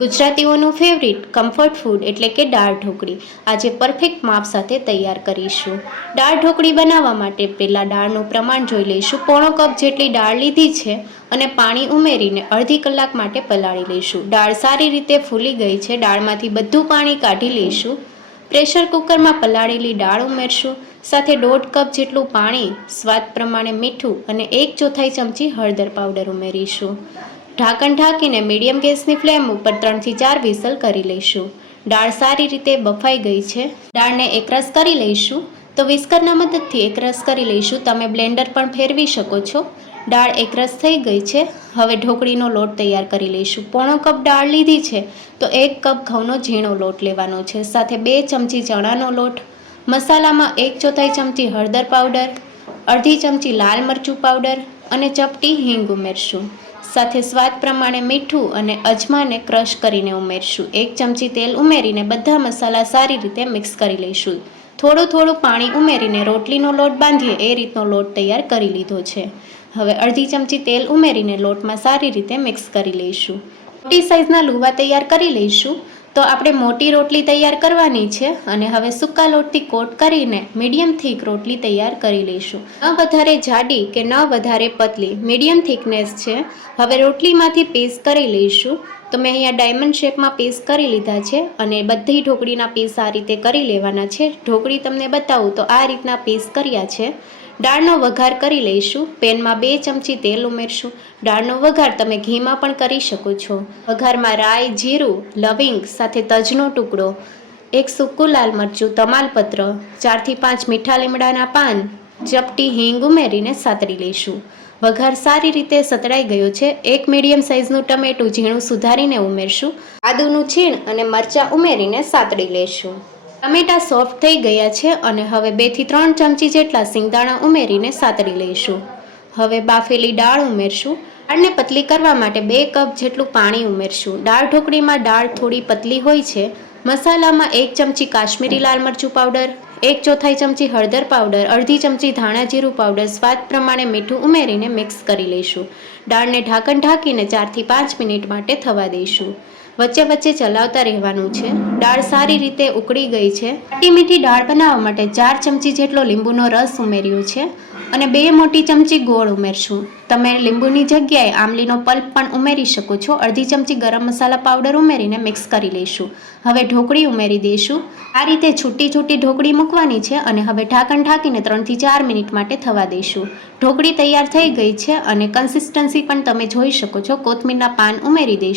ગુજરાતીઓનું favourite comfort food એટલે કે દાળ ઢોકળી આજે પરફેક્ટ માપ સાથે તૈયાર કરીશું। દાળ ઢોકળી બનાવવા માટે પહેલાં દાળનું પ્રમાણ જોઈ લઈશું। પોણો કપ જેટલી દાળ લીધી છે અને પાણી ઉમેરીને અડધી કલાક માટે પલાળી લઈશું। દાળ સારી રીતે ફૂલી ગઈ છે, દાળમાંથી બધું પાણી કાઢી લઈશું। પ્રેશર કુકરમાં પલાળેલી દાળ ઉમેરશું, સાથે 1.5 કપ જેટલું પાણી, સ્વાદ પ્રમાણે મીઠું અને 1/4 ચમચી હળદર પાવડર ઉમેરીશું। ઢાંકણ ઢાંકીને મીડિયમ ગેસની ફ્લેમ ઉપર 3 થી 4 વિસલ કરી લઈશું। દાળ સારી રીતે બફાઈ ગઈ છે, દાળને એકરસ કરી લઈશું। તો વિસ્કરના મદદથી એકરસ કરી લઈશું, તમે બ્લેન્ડર પણ ફેરવી શકો છો। દાળ એકરસ થઈ ગઈ છે, હવે ઢોકળીનો લોટ તૈયાર કરી લઈશું। પોણો કપ દાળ લીધી છે તો 1 કપ ઘઉંનો ઝીણો લોટ લેવાનો છે, સાથે 2 ચમચી ચણાનો લોટ, મસાલામાં 1/4 ચમચી હળદર પાવડર, અડધી ચમચી લાલ મરચું પાવડર અને ચપટી હિંગ ઉમેરશું। સાથે સ્વાદ પ્રમાણે મીઠું અને અજમાને ક્રશ કરીને ઉમેરશું। 1 ચમચી તેલ ઉમેરીને બધા મસાલા સારી રીતે મિક્સ કરી લઈશું। થોડું થોડું પાણી ઉમેરીને રોટલીનો લોટ બાંધીએ એ રીતનો લોટ તૈયાર કરી લીધો છે। હવે અડધી ચમચી તેલ ઉમેરીને લોટમાં સારી રીતે મિક્સ કરી લઈશું। મોટી સાઈઝના લુવા તૈયાર કરી લઈશું। તો આપણે મોટી રોટલી તૈયાર કરવાની છે અને હવે સૂકા લોટથી કોટ કરીને મીડિયમ થીક રોટલી તૈયાર કરી લઈશું। ન વધારે જાડી કે ન વધારે પતલી, મીડિયમ થિકનેસ છે। હવે રોટલીમાંથી પીસ કરી લઈશું। તો મેં અહીંયા ડાયમંડ શેપમાં પીસ કરી લીધા છે અને બધી ઢોકળીના પીસ આ રીતે કરી લેવાના છે। ઢોકળી તમને બતાવું તો આ રીતના પીસ કર્યા છે। દાળનો વઘાર કરી લઈશું। પેનમાં 2 ચમચી તેલ ઉમેરશું। દાળનો વઘાર તમે ઘીમાં પણ કરી શકો છો। વઘારમાં રાઈ, જીરું, લવિંગ સાથે તજનો ટુકડો, 1 સૂકું લાલ મરચું, તમાલપત્ર, 4 થી 5 મીઠા લીમડાના પાન, ચપટી હિંગ ઉમેરીને સાતળી લઈશું। વઘાર સારી રીતે સતળાઈ ગયો છે। 1 મીડિયમ સાઇઝનું ટમેટું ઝીણું સુધારીને ઉમેરશું। આદુનું છીણ અને મરચાં ઉમેરીને સાતળી લેશું। ટમેટાં સોફ્ટ થઈ ગયા છે અને હવે 2 થી 3 ચમચી જેટલા સિંગદાણા ઉમેરીને સાતળી લઈશું। હવે બાફેલી દાળ ઉમેરશું। દાળને પતલી કરવા માટે 2 કપ જેટલું પાણી ઉમેરશું। દાળ ઢોકળીમાં દાળ થોડી પતલી હોય છે। મસાલામાં 1 ચમચી કાશ્મીરી લાલ મરચું પાવડર, 1/4 ચમચી હળદર પાવડર, અડધી ચમચી ધાણા જીરું પાવડર, સ્વાદ પ્રમાણે મીઠું ઉમેરીને મિક્સ કરી લઈશું। દાળને ઢાંકણ ઢાંકીને 4 થી 5 મિનિટ માટે થવા દઈશું। વચ્ચે વચ્ચે ચલાવતા રહેવાનું છે। દાળ સારી રીતે ઉકળી ગઈ છે। ખાટી મીઠી દાળ બનાવવા માટે 4 ચમચી જેટલો લીંબુનો રસ ઉમેર્યો છે અને 2 મોટી ચમચી ગોળ ઉમેરશું। તમે લીંબુની જગ્યાએ આમલીનો પલ્પ પણ ઉમેરી શકો છો। અડધી ચમચી ગરમ મસાલા પાવડર ઉમેરીને મિક્સ કરી લઈશું। હવે ઢોકળી ઉમેરી દઈશું। આ રીતે છૂટી છૂટી ઢોકળી મૂકવાની છે અને હવે ઢાંકણ ઢાંકીને 3 થી 4 મિનિટ માટે થવા દઈશું। ઢોકળી તૈયાર થઈ ગઈ છે અને કન્સિસ્ટન્સી પણ તમે જોઈ શકો છો। કોથમીરના પાન ઉમેરી દઈશું।